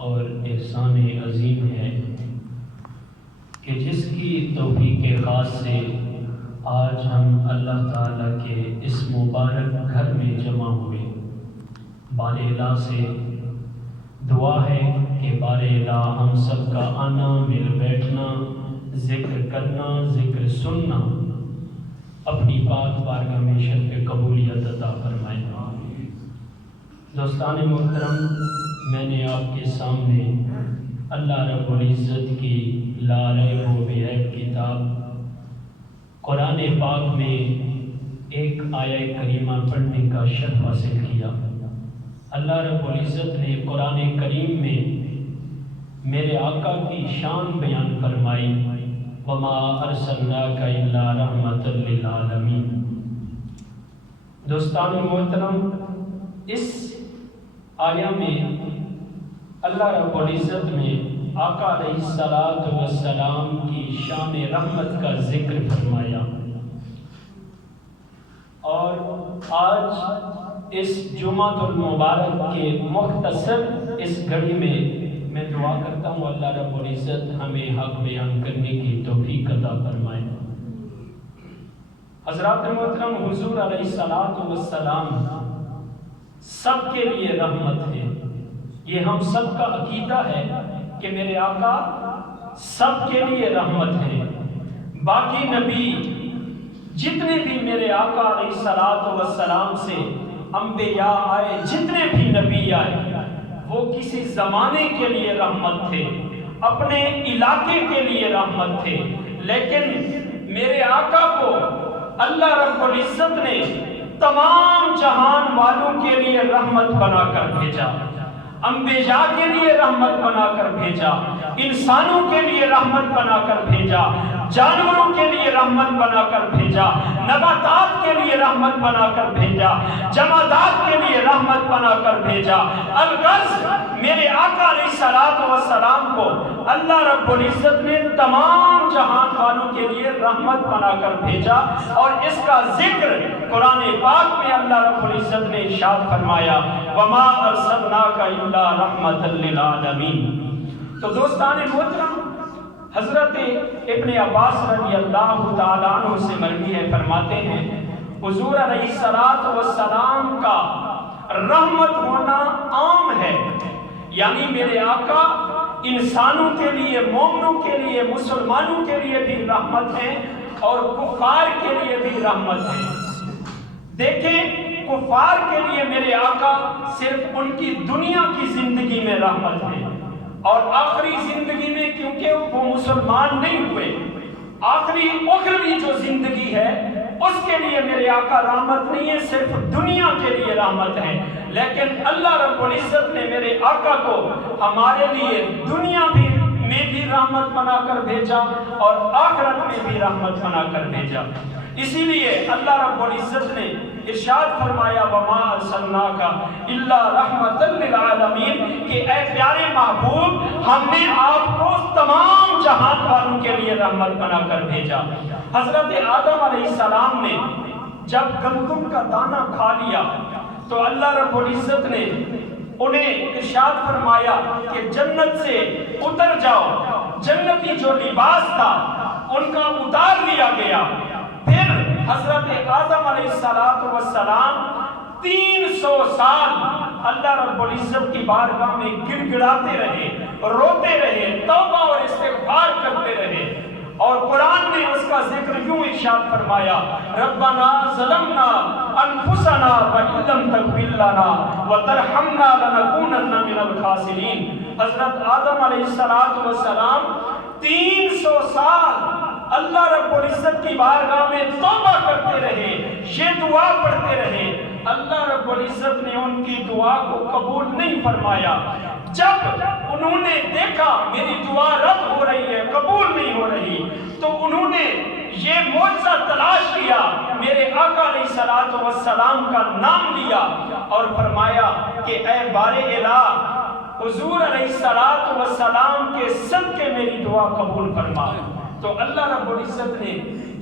اور احسان عظیم ہے کہ جس کی توفیق خاص سے آج ہم اللہ تعالیٰ کے اس مبارک گھر میں جمع ہوئے۔ بار الہ سے دعا ہے کہ بار الہ ہم سب کا آنا، مل بیٹھنا، ذکر کرنا، ذکر سننا اپنی پاک بارگاہ میں شرف قبولیت عطا فرمائے۔ دوستان محترم، میں نے آپ کے سامنے اللہ رب العزت کی لا ریب و بے عیب کتاب قرآن پاک میں ایک آیہ کریمہ پڑھنے کا شرف حاصل کیا۔ اللہ رب العزت نے قرآن کریم میں میرے آقا کی شان بیان فرمائی، وما ارسلناک الا رحمۃ للعالمین۔ دوستان محترم، اس آیہ میں اللہ رب العزت نے آقا علیہ الصلوۃ والسلام کی شان رحمت کا ذکر فرمایا، اور آج اس جمعۃ المبارک کے مختصر اس گھڑی میں دعا کرتا ہوں اللہ رب العزت ہمیں حق بیان کرنے کی توفیق عطا فرمائے۔ حضرات محترم، حضور علیہ الصلوۃ والسلام سب کے لیے رحمت ہے۔ یہ ہم سب کا عقیدہ ہے کہ میرے آقا سب کے لیے رحمت ہے۔ باقی نبی جتنے بھی میرے آقا علیہ الصلوۃ والسلام سے انبیاء آئے، جتنے بھی نبی آئے، وہ کسی زمانے کے لیے رحمت تھے، اپنے علاقے کے لیے رحمت تھے، لیکن میرے آقا کو اللہ رب العزت نے تمام جہان والوں کے لیے رحمت بنا کر بھیجا، انبیاء کے لیے رحمت بنا کر بھیجا، انسانوں کے لیے رحمت بنا کر بھیجا، جانوروں کے لیے رحمت بنا کر بھیجا، نباتات کے لیے رحمت بنا کر بھیجا، جمادات کے لیے رحمت بنا کر بھیجا۔ الغرض میرے آقا علیہ الصلوۃ والسلام کو اللہ رب العزت نے تمام جہان والوں کے لیے رحمت بنا کر بھیجا، اور اس کا ذکر قرآن پاک میں اللہ رب العزت نے ارشاد فرمایا، وما ارسلناک الا رحمۃ للعالمین۔ تو دوستان محترم، حضرت ابن عباس رضی اللہ تعالیٰ عنہ سے مروی ہے، فرماتے ہیں حضور علیہ الصلوۃ والسلام کا رحمت ہونا عام ہے، یعنی میرے آقا انسانوں کے لیے، مومنوں کے لیے، مسلمانوں کے لیے بھی رحمت ہے اور کفار کے لیے بھی رحمت ہے۔ دیکھیں، کفار کے لیے میرے آقا صرف ان کی دنیا کی زندگی میں رحمت ہے، اور آخری زندگی میں کیونکہ وہ مسلمان نہیں ہوئے، آخری اخروی جو زندگی ہے اس کے لیے میرے آقا رحمت نہیں ہے، صرف دنیا کے لیے رحمت ہے۔ لیکن اللہ رب العزت نے میرے آقا کو ہمارے لیے دنیا میں بھی رحمت بنا کر بھیجا اور آخرت میں بھی رحمت بنا کر بھیجا۔ اسی لیے اللہ رب العزت نے ارشاد فرمایا، وما ارسلناک الا رحمۃ للعالمین، کہ اے پیارے محبوب، ہم نے آپ کو تمام جہان والوں کے لیے رحمت بنا کر بھیجا۔ حضرت آدم علیہ السلام نے جب گندم کا دانہ کھا لیا تو اللہ رب العزت نے انہیں ارشاد فرمایا کہ جنت سے اتر جاؤ، جنتی جو لباس تھا ان کا اتار لیا گیا۔ پھر حضرت آدم علیہ السلام 300 سال اللہ رب العزت کی بارگاہ میں گڑ گڑاتے رہے، روتے رہے، توبہ اور استغفار کرتے رہے، اور قرآن نے اس کا ذکر یوں ارشاد فرمایا، ربنا ظلمنا انفسنا وان لم تغفر لنا وترحمنا لنکونن من الخاسرین۔ حضرت آدم علیہ السلام 300 سال اللہ رب العزت کی بارگاہ میں توبہ کرتے رہے، یہ دعا پڑھتے رہے، اللہ رب العزت نے ان کی دعا کو قبول نہیں فرمایا۔ جب انہوں نے دیکھا میری دعا رد ہو رہی ہے، قبول نہیں ہو رہی، تو انہوں نے یہ معجزہ تلاش کیا، میرے آقا علیہ الصلوۃ والسلام کا نام لیا اور فرمایا کہ اے بار الہ، حضور علیہ الصلوۃ والسلام کے صدقے میری دعا قبول فرما۔ تو اللہ رب العزت نے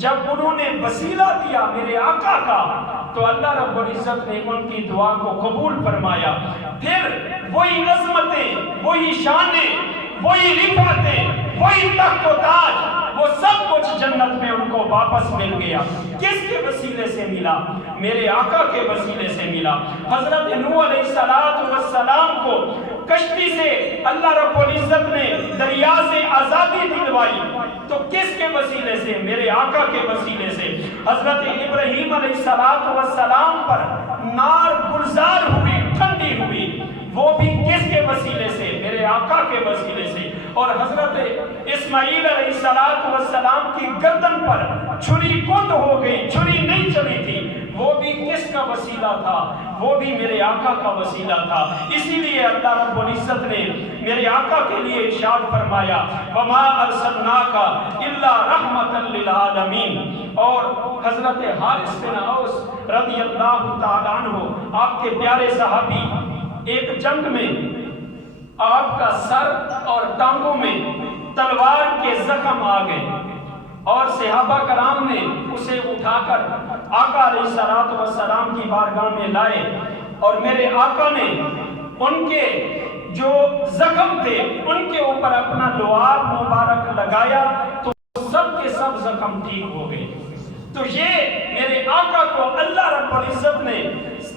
جب انہوں نے وسیلہ دیا میرے آقا کا، تو اللہ رب العزت نے ان کی دعا کو قبول فرمایا۔ پھر وہی عظمتیں، وہی شانیں، وہی رفعتیں، وہی تخت و تاج، وہ سب کچھ جنت میں ان کو واپس مل گیا۔ کس کے وسیلے سے ملا؟ میرے آقا کے وسیلے سے ملا۔ حضرت نوح علیہ السلام کو کشتی سے اللہ رب العزت نے دریا سے آزادی دلوائی، تو کس کے وسیلے سے؟ میرے آقا کے وسیلے سے۔ حضرت ابراہیم علیہ السلام پر نار گلزار ہوئی، ٹھنڈی ہوئی، وہ بھی کس کے وسیلے سے؟ میرے آقا کے وسیلے سے۔ اور حضرت اسماعیل علیہ السلام کی گردن پر چھری کند ہو گئی، چھری نہیں چلی تھی، وہ بھی کس کا وسیلہ تھا؟ وہ بھی میرے آقا کا وسیلہ تھا۔ اسی لیے اللہ رب العزت نے میرے آقا کے لیے ارشاد فرمایا وَمَا أَرْسَلْنَاكَ إِلَّا رَحْمَةً لِلْعَالَمِينَ۔ اور حضرت حارث بن عوس رضی اللہ تعالیٰ عنہ، آپ کے پیارے صحابی، ایک جنگ میں آپ کا سر اور ٹانگوں میں تلوار کے زخم آ گئے، اور صحابہ کرام نے اسے اٹھا کر آقا علیہ السلام کی بارگاہ میں لائے، اور میرے آقا نے ان کے جو زخم تھے ان کے اوپر اپنا لعاب مبارک لگایا، تو سب کے سب زخم ٹھیک ہو گئے۔ تو یہ میرے آقا کو اللہ رب العزت نے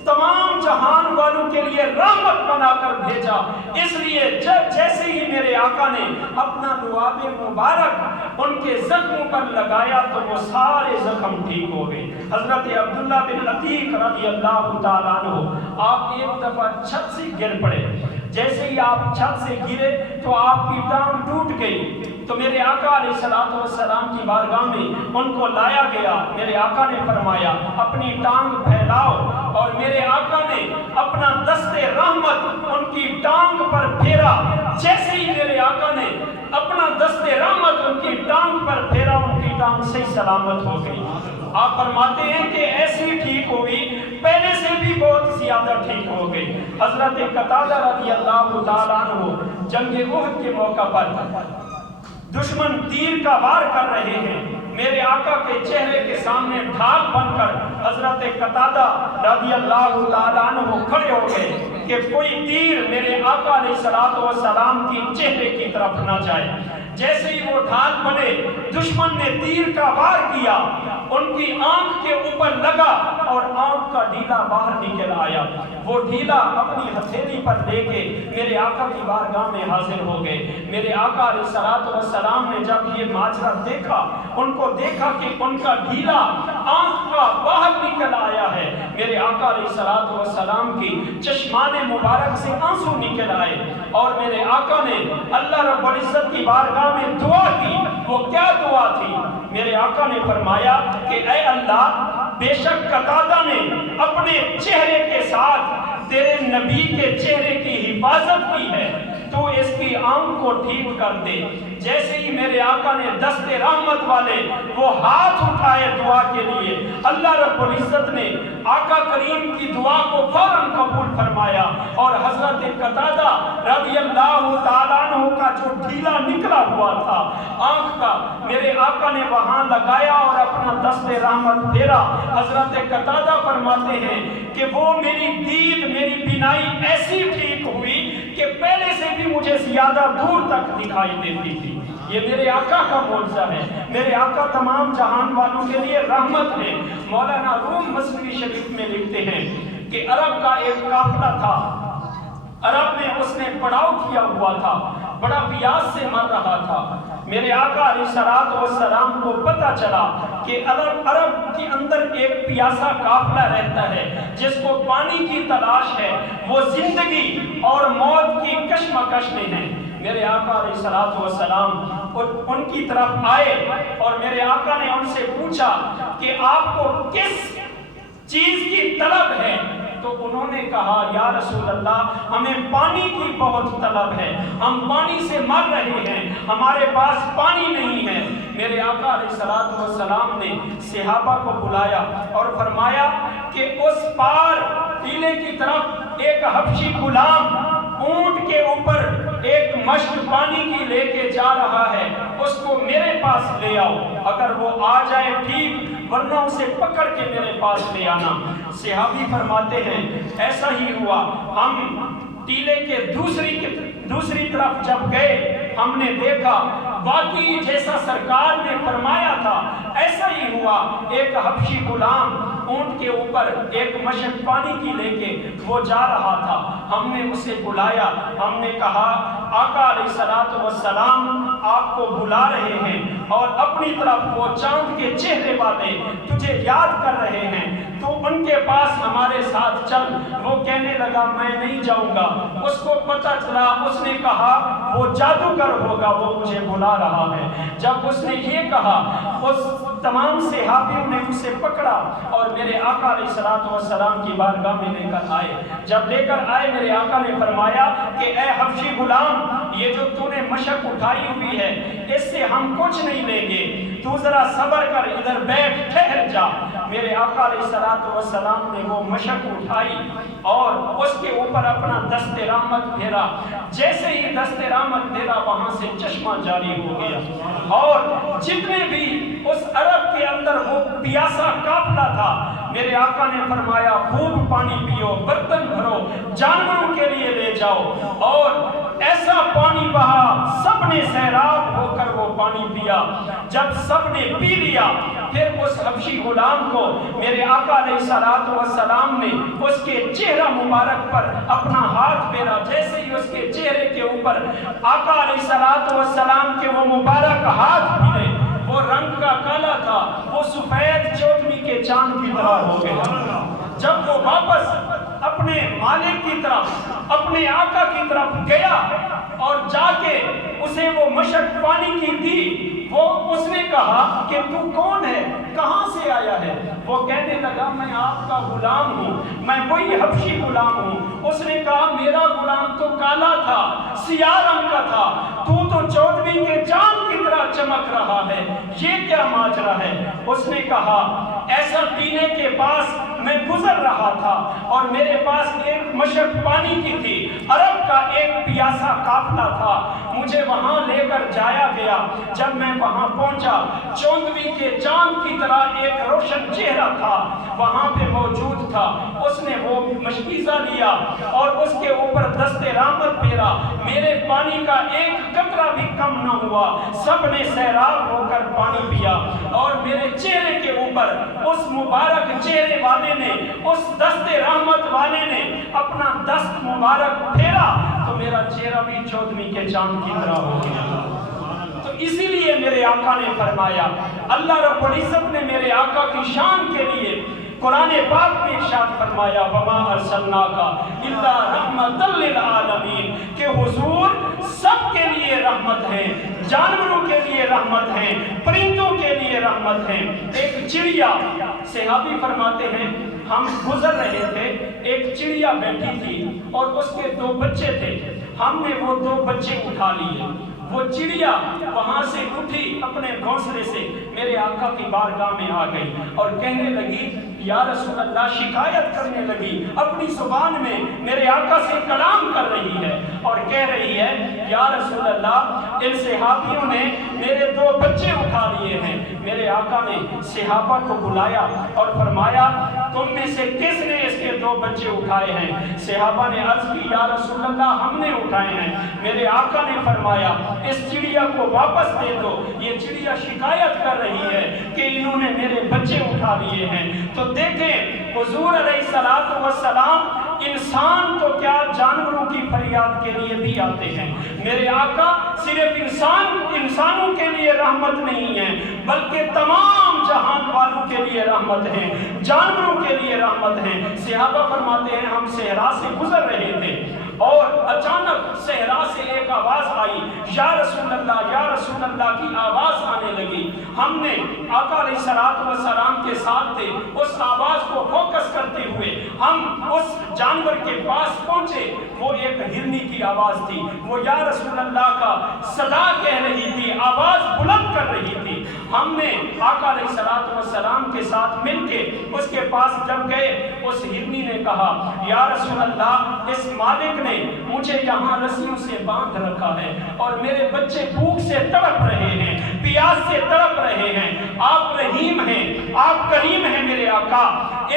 تمام جہان والوں کے لیے رحمت بنا کر بھیجا۔ اس لیے جیسے ہی میرے آقا نے اپنا لعاب مبارک ان کے زخموں پر لگایا تو وہ سارے زخم ٹھیک ہو گئے۔ حضرت عبداللہ بن عتیق رضی اللہ تعالیٰ عنہ، آپ ایک دفعہ چھت سے گر پڑے، جیسے ہی آپ چھت سے گرے تو آپ کی ٹانگ ٹوٹ گئی، تو میرے آقا علیہ السلام کی بارگاہ میں ان کو لایا گیا۔ میرے آقا نے فرمایا اپنی ٹانگ پھیلاؤ، اور میرے آقا نے اپنا دست رحمت ان کی ٹانگ پر پھیرا۔ جیسے ہی میرے آقا نے اپنا دست رحمت ان کی ٹانگ پر پھیرا، ان کی ٹانگ صحیح سلامت ہو گئی۔ آپ فرماتے ہیں کہ ایسی ٹھیک ہوئی، پہلے سے بھی بہت زیادہ ٹھیک ہو گئی۔ حضرت قتادہ رضی اللہ تعالیٰ عنہ جنگ احد کے موقع پر دشمن تیر کا وار کر رہے ہیں، میرے آقا کے چہرے کے سامنے ڈھال بن کر حضرت قتادہ رضی اللہ تعالیٰ عنہ کھڑے ہو گئے کہ کوئی تیر میرے آقا علیہ السلام کی چہرے کی طرف نہ جائے۔ جیسے ہی وہ ڈھال بنے، دشمن نے تیر کا وار کیا، ان کی آنکھ کے اوپر لگا اور آنکھ کا ڈھیلا باہر نکل آیا۔ وہ ڈھیلا اپنی ہتھیلی پر لے کے میرے آقا کی بارگاہ میں حاضر ہو گئے۔ میرے آقا علیہ السلام نے جب یہ ماجرا دیکھا، ان کو دیکھا کہ ان کا ڈھیلا آنکھ کا باہر نکل آیا ہے، میرے آقا علیہ السلام کی چشمان مبارک سے آنسو نکل آئے، اور میرے آقا نے اللہ رب العزت کی بارگاہ میں دعا کی۔ وہ کیا دعا تھی؟ میرے آقا نے فرمایا کہ اے اللہ، بے شک قتادہ نے اپنے چہرے کے ساتھ تیرے نبی کے چہرے کی حفاظت کی ہے، تو اس کی آنکھ کو ٹھیک کر دے۔ جیسے ہی میرے آقا نے دست رحمت والے وہ ہاتھ اٹھائے دعا کے لیے، اللہ رب العزت نے آقا کریم کی دعا کو فوراً قبول فرمایا، اور حضرت قتادہ رضی اللہ تعالیٰ عنہ کا جو ڈھیلا نکلا ہوا تھا آنکھ کا، میرے آقا نے وہاں لگایا اور اپنا دست رحمت پھیرا۔ حضرت قتادہ فرماتے ہیں کہ وہ میری دید، میری بینائی ایسی ٹھیک ہوئی کہ پہلے سے بھی مجھے زیادہ دور تک دکھائی دیتی تھی۔ یہ میرے آقا کا معجزہ ہے۔ میرے آقا تمام جہان والوں کے لیے رحمت ہے۔ مولانا روم مثنوی شریف میں لکھتے ہیں کہ عرب کا ایک قافلہ تھا، عرب میں اس نے پڑاؤ کیا ہوا تھا، بڑا پیاس سے مر رہا تھا۔ میرے آقا علیہ السلام کو پتہ چلا کہ عرب کے اندر ایک پیاسا قافلہ رہتا ہے جس کو پانی کی تلاش ہے، وہ زندگی اور موت کی کشمکش میں ہے۔ میرے آقا علیہ السلام ان کی طرف آئے اور میرے آقا نے ان سے پوچھا کہ آپ کو کس چیز کی طلب ہے؟ تو انہوں نے کہا یا رسول اللہ، ہمیں پانی کی بہت طلب ہے، ہم پانی سے مر رہے ہیں، ہمارے پاس پانی نہیں ہے۔ میرے آقا علیہ السلام نے صحابہ کو بلایا اور فرمایا کہ اس پار ٹیلے کی طرف ایک حبشی غلام اونٹ کے اوپر ایک مشک پانی کی لے کے جا رہا ہے، اس کو میرے پاس لے آؤ، اگر وہ آ جائے ٹھیک، ورنہ اسے پکڑ کے میرے پاس لے آنا۔ صحابی فرماتے ہیں ایسا ہی ہوا، ہم ٹیلے کے دوسری طرف جب گئے ہم نے دیکھا واقعی جیسا سرکار نے فرمایا تھا ایسا ہی ہوا. ایک حبشی غلام اونٹ کے اوپر ایک مشک پانی کی لے کے وہ جا رہا تھا. ہم نے اسے بلایا, ہم نے کہا آقا علیہ الصلوۃ والسلام آپ کو بلا رہے ہیں اور اپنی طرف وہ چاند کے چہرے والے تجھے یاد کر رہے ہیں, تو ان کے پاس ہمارے ساتھ چل. وہ کہنے لگا میں نہیں جاؤں گا. اس کو پتہ چلا, اس نے کہا وہ جادوگر ہوگا, وہ مجھے بلا رہا ہے. جب اس نے یہ کہا اس تمام صحابیوں نے اسے پکڑا اور میرے آقا علیہ الصلوۃ والسلام کی بارگاہ میں لے کر آئے. جب لے کر آئے میرے آقا نے فرمایا کہ اے حبشی غلام, یہ جو تو نے مشق اٹھائی ہوئی ہے اس سے ہم کچھ نہیں لیں گے, تو ذرا صبر کر, ادھر بیٹھ, ٹھہر جا. میرے آقا علیہ الصلوۃ والسلام نے وہ مشق اٹھائی اور اس کے اوپر اپنا دست رحمت پھیرا. جیسے ہی دست رحمت پھیرا وہاں سے چشمہ جاری ہو گیا, اور جتنے بھی اس عرب کے اندر وہ پیاسا قافلہ تھا میرے آقا نے فرمایا خوب پانی پیو, برتن بھرو, جانوروں کے لیے لے جاؤ. اور ایسا پانی بہا, سب نے سیراب ہو کر وہ پانی پیا. جب سب نے پی لیا پھر اس حبشی غلام کو میرے آقا علیہ الصلوۃ والسلام نے اس کے چہرہ مبارک پر اپنا ہاتھ پھیرا. جیسے ہی اس کے چہرے کے اوپر آقا علیہ الصلوۃ والسلام کے وہ مبارک ہاتھ پھیرے, وہ رنگ کا کالا تھا, وہ سفید چودھویں کے چاند کی طرح ہو گیا. جب وہ واپس اپنے مالک کی طرف, اپنے آقا کی طرف گیا اور جا کے اسے وہ مشق پانی کی دی, وہ اس نے کہا کہ تو کون ہے, کہاں سے آیا ہے؟ وہ کہنے لگا میں آپ کا غلام ہوں, میں وہی حبشی غلام ہوں. اس نے کہا میرا غلام تو کالا تھا, سیاہ رنگ کا تھا, تو چودھویں کے چاند کی طرح چمک رہا ہے, یہ کیا ماجرا ہے؟ اس نے کہا ایسا پینے کے پاس میں گزر رہا تھا اور میرے پاس ایک مشق پانی کی تھی, عرب کا ایک پیاسا قافلہ تھا, مجھے وہاں لے کر جایا گیا. جب میں وہاں پہنچا چودھویں کے چاند کی طرح ایک روشن چہرہ تھا وہاں پہ موجود تھا. اس نے وہ مشکیزہ لیا اور اس کے اوپر دست رحمت پھیرا, میرے پانی کا ایک قطرہ بھی کم نہ ہوا, سب نے سیراب ہو کر پانی پیا. اور میرے چہرے کے اوپر اس مبارک چہرے والے نے, اس دست رحمت والے نے اپنا دست مبارک پھیرا تو میرا چہرہ بھی چودھویں کے چاند کی طرح ہو گیا. تو اسی لیے میرے آقا نے فرمایا, اللہ رب العزت نے میرے آقا کی شان کے لیے قرآن پاک میں ارشاد فرمایا وما ارسلناک الا رحمۃ للعالمین, کہ حضور سب کے لیے رحمت ہے, جانوروں کے لیے رحمت ہے, پرندوں کے لیے رحمت ہے. ایک چڑیا, صحابی فرماتے ہیں ہم گزر رہے تھے, ایک چڑیا بیٹھی تھی اور اس کے 2 بچے تھے, ہم نے وہ 2 بچے اٹھا لیے. وہ چڑیا وہاں سے اٹھی اپنے گھونسلے سے میرے آقا کی بارگاہ میں آ گئی اور کہنے لگی یا رسول اللہ, شکایت کرنے لگی, اپنی زبان میں میرے آقا سے کلام کر رہی ہے اور کہہ رہی ہے یا رسول اللہ ان صحابیوں نے میرے 2 بچے اٹھا لیے ہیں. میرے آقا نے صحابہ کو بلایا اور فرمایا تم میں سے کس نے اس کے 2 بچے اٹھائے ہیں؟ صحابہ نے عرض کی یا رسول اللہ ہم نے اٹھائے ہیں. میرے آقا نے فرمایا اس چڑیا کو واپس دے دو, یہ چڑیا شکایت کر رہی ہے کہ انہوں نے میرے بچے اٹھا لیے ہیں. تو دیکھیں حضور علیہ الصلوۃ والسلام انسان تو کیا جانوروں کی فریاد کے لیے بھی آتے ہیں. میرے آقا صرف انسانوں کے لیے رحمت نہیں ہے بلکہ تمام جہان والوں کے لیے رحمت ہے, جانوروں کے لیے رحمت ہے. صحابہ فرماتے ہیں ہم صحرا سے گزر رہے تھے اور اچانک صحرا سے ایک آواز آئی, یا رسول اللہ کی آواز آنے لگی. ہم نے آقا علیہ الصلوۃ والسلام کے ساتھ تھے, اس آواز کو فوکس کرتے ہوئے ہم اس جانور کے پاس پہنچے. وہ ایک ہرنی کی آواز تھی, وہ یا رسول اللہ کا صدا کہہ رہی تھی, آواز بلند کر رہی تھی. ہم نے آقا علیہ الصلوۃ والسلام کے ساتھ مل کے اس کے پاس جب گئے, اس ہرنی نے کہا یا رسول اللہ اس مالک نے مجھے یہاں رسیوں سے باندھ رکھا ہے اور میرے بچے بھوک سے تڑپ رہے ہیں, پیاس سے تڑپ رہے ہیں، آپ رحیم ہیں، آپ کریم ہیں میرے آقا،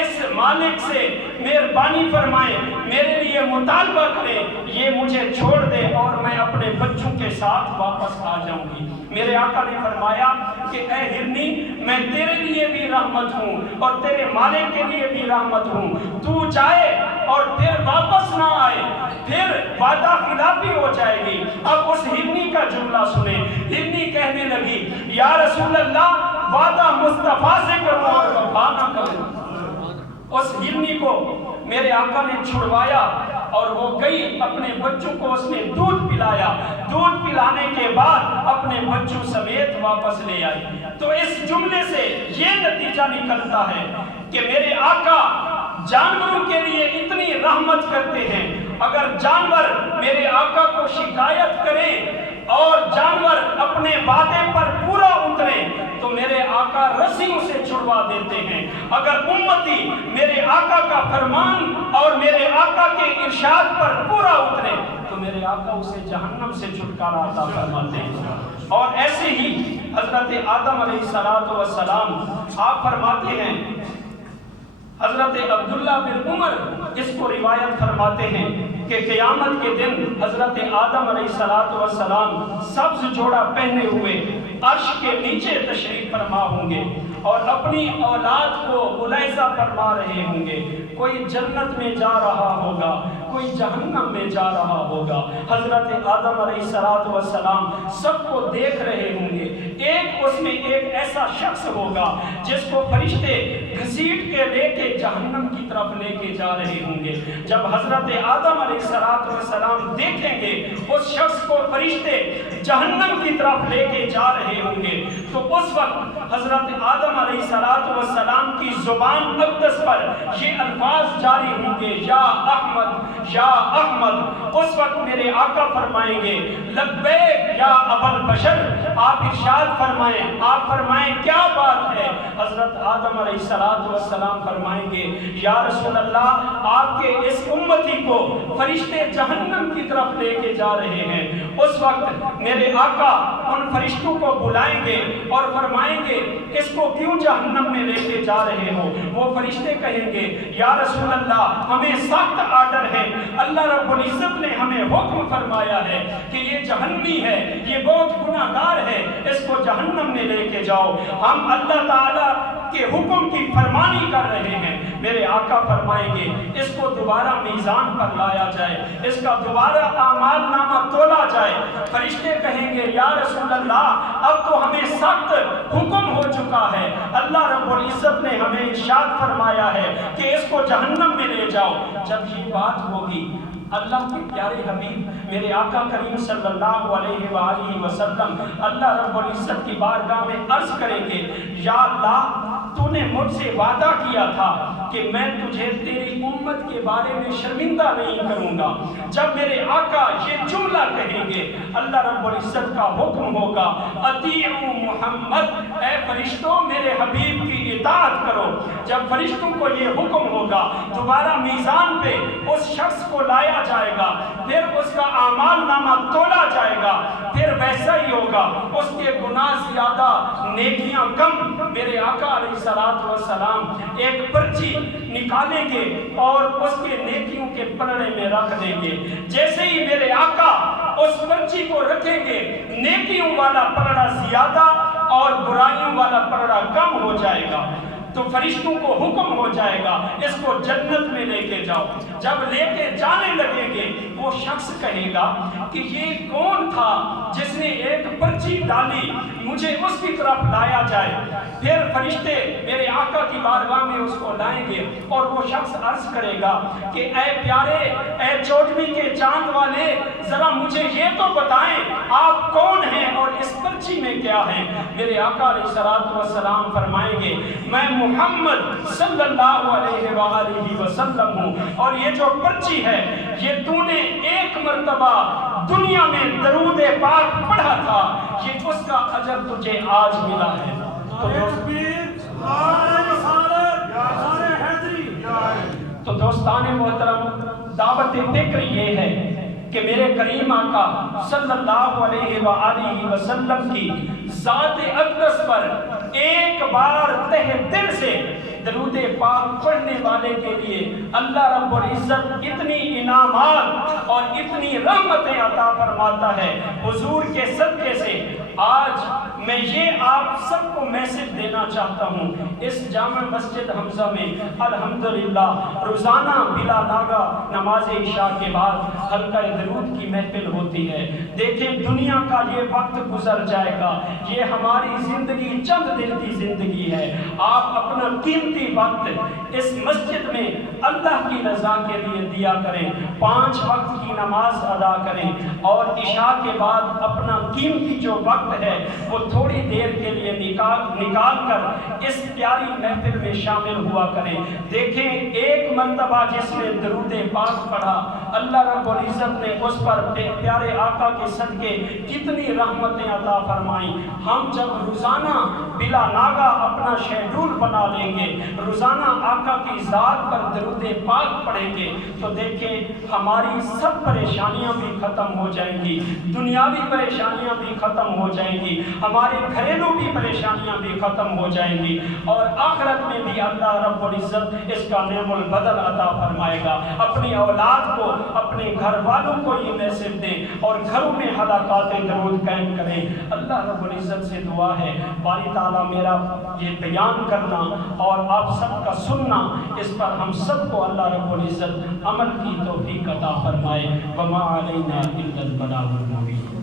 اس مالک سے مہربانی فرمائیں، میرے لیے مطالبہ کریں، یہ مجھے چھوڑ دے اور میں اپنے بچوں کے ساتھ واپس آ جاؤں گی۔ میرے آقا نے فرمایا کہ اے ہرنی، میں تیرے لیے بھی رحمت ہوں اور تیرے مالک کے لیے بھی رحمت ہوں، تو جائے اور پھر واپس نہ آئے، پھر وعدہ خلافی ہو جائے گی۔ اب اس ہرنی کا جملہ سنیں، ہرنی کہنے لگی یا رسول اللہ وعدہ مصطفیٰ سے کروں اور وفا نہ کروں۔ اس ہرنی کو میرے آقا نے چھڑوایا اور وہ گئی، اپنے بچوں کو اس نے دودھ پلایا، دودھ پلانے کے بعد اپنے بچوں سمیت واپس لے آئی۔ تو اس جملے سے یہ نتیجہ نکلتا ہے کہ میرے آقا جانوروں کے لیے اتنی رحمت کرتے ہیں، اگر جانور میرے آقا کو شکایت کریں اور جانور اپنے وعدے پر پورا اترے تو میرے آقا رسیوں سے چھڑوا دیتے ہیں۔ اگر امتی میرے آقا کا فرمان اور میرے آقا کے ارشاد پر پورا اترے تو میرے آقا اسے جہنم سے چھٹکارا عطا فرماتے ہیں۔ اور ایسے ہی حضرت آدم علیہ السلام آپ فرماتے ہیں، حضرت عبداللہ بن عمر اس کو روایت فرماتے ہیں کہ قیامت کے دن حضرت آدم علیہ السلام سبز جوڑا پہنے ہوئے عرش کے نیچے تشریف فرما ہوں گے اور اپنی اولاد کو ملاحظہ فرما رہے ہوں گے، کوئی جنت میں جا رہا ہوگا، کوئی جہنم میں جا رہا ہوگا۔ حضرت آدم علیہ السلام سب کو دیکھ رہے ہوں گے، ایک اس میں ایک ایسا شخص ہوگا جس کو فرشتے گھسیٹ کے لے کے جہنم کی طرف لے کے جا رہے ہوں گے۔ جب حضرت آدم علیہ السلام دیکھیں گے اس شخص کو فرشتے جہنم کی طرف لے کے جا رہے ہوں گے تو اس وقت حضرت آدم علیہ السلام کی زبان اقدس پر یہ الفاظ جاری ہوں گے، یا احمد یا احمد۔ اس وقت میرے آقا فرمائیں گے لبیک یا ابل بشر، آپ ارشاد فرمائیں، آپ فرمائیں کیا بات ہے؟ حضرت آدم علیہ السلام فرمائیں گے یا رسول اللہ آپ کے اس امتی کو فرشتے جہنم کی طرف لے کے جا رہے ہیں۔ اس وقت میرے آقا ان فرشتوں کو بلائیں گے اور فرمائیں گے اس کو کیوں جہنم میں لے کے جا رہے ہو؟ وہ فرشتے کہیں گے یا رسول اللہ ہمیں سخت آرڈر ہے، اللہ رب العزت نے ہمیں حکم فرمایا ہے کہ یہ جہنمی ہے، یہ بہت گناہگار ہے، اس کو جہنم میں لے کے جاؤ۔ ہم اللہ تعالیٰ کے حکم کی فرمانی کر رہے ہیں۔ میرے آقا فرمائیں گے اس کو دوبارہ میزان پر لایا جائے، اس کا دوبارہ اعمال نامہ تولا جائے۔ فرشتے کہیں گے یا رسول اللہ اب تو ہمیں سخت حکم ہو چکا ہے، اللہ رب العزت نے ہمیں ارشاد فرمایا ہے کہ اس کو جہنم میں لے جاؤ۔ جب یہ بات ہوگی اللہ کے پیارے حبیب میرے آقا کریم صلی اللہ علیہ وآلہ وسلم اللہ رب العزت کی بارگاہ میں عرض کریں گے یا اللہ تو نے مجھ سے وعدہ کیا تھا کہ میں تجھے تیری امت کے بارے میں شرمندہ نہیں کروں گا۔ جب میرے آقا یہ جملہ کہیں گے اللہ رب العزت کا حکم ہوگا اطیعوا محمد، اے فرشتوں میرے حبیب کی اطاعت کرو۔ جب فرشتوں کو یہ حکم ہوگا دوبارہ میزان پہ اس شخص کو لایا جائے گا، پھر اس کا اعمال نامہ تولا جائے گا، پھر ویسا ہی ہوگا، اس کے گناہ زیادہ نیکیاں کم۔ میرے آقا علیہ السلام ایک پرچی نکالیں گے اور اس کے نیکیوں کے پلڑے میں رکھ دیں گے۔ جیسے ہی میرے آقا اس پرچی کو رکھیں گے نیکیوں والا پلڑا زیادہ اور برائیوں والا پلڑا کم ہو جائے گا، تو فرشتوں کو حکم ہو جائے گا اس کو جنت میں لے کے جاؤ۔ جب لے کے جانے لگیں گے وہ شخص کہے گا کہ یہ کون تھا جس نے ایک پرچی ڈالی، مجھے اس کی طرف لایا جائے۔ پھر فرشتے میرے آقا کی بارگاہ میں اس کو لائیں گے اور وہ شخص عرض کرے گا کہ اے پیارے، اے چودھویں کے چاند والے، ذرا مجھے یہ تو بتائیں آپ کون ہیں اور اس پرچی میں کیا ہے؟ میرے آقا علیہ السلام فرمائیں گے میں محمد صلی اللہ علیہ وآلہ وسلم ہوں، اور یہ جو پرچی ہے یہ تو نے ایک مرتبہ دنیا میں درود پاک پڑھا تھا، یہ اس کا اجر تجھے آج ملا ہے۔ تو دوستان محترم دعوت فکر یہ ہے کہ میرے کریم آقا صلی اللہ علیہ وآلہ وسلم کی ذات اقدس پر ایک بار تہ دل سے درود پاک پڑھنے والے کے لیے اللہ رب العزت اتنی انعامات اور اتنی رحمتیں عطا فرماتا ہے۔ حضور کے صدقے سے آج میں یہ آپ سب کو میسج دینا چاہتا ہوں، اس جامع مسجد حمزہ میں الحمدللہ روزانہ بلا ناگا نماز عشاء کے بعد حلقہ درود کی محفل ہوتی ہے۔ دیکھیں دنیا کا یہ وقت گزر جائے گا، یہ ہماری زندگی چند دن کی زندگی ہے۔ آپ اپنا قیمتی وقت اس مسجد میں اللہ کی رضا کے لیے دیا کریں، 5 وقت کی نماز ادا کریں اور عشاء کے بعد اپنا قیمتی جو وقت ہے وہ تھوڑی دیر کے لیے نکال کر اس پیاری محفل میں شامل ہوا کریں۔ دیکھیں ایک مرتبہ جس نے درود پاک پڑھا اللہ رب العزت نے اس پر پیارے آقا کے صدقے کتنی رحمتیں عطا فرمائیں۔ ہم جب روزانہ بلا ناگا اپنا شیڈول بنا لیں گے، روزانہ آقا کی ذات پر درود پاک پڑھیں گے تو دیکھیں ہماری سب پریشانیاں بھی ختم ہو جائیں گی، دنیاوی پریشانیاں بھی ختم ہو جائیں گی، ہمارے گھریلو بھی پریشانیاں بھی ختم ہو جائیں گی، اور آخرت میں بھی اللہ رب العزت اس کا نعم البدل عطا فرمائے گا۔ اپنی اولاد کو، اپنے گھر والوں کو یہ میسج دیں اور گھروں میں حلقات درود قائم کریں۔ اللہ رب العزت سے دعا ہے باری تعالیٰ میرا یہ بیان کرنا اور آپ سب کا سننا، اس پر ہم سب کو اللہ رب العزت عمل کی توفیق عطا فرمائے۔ وما علینا الا البلاغ المبین۔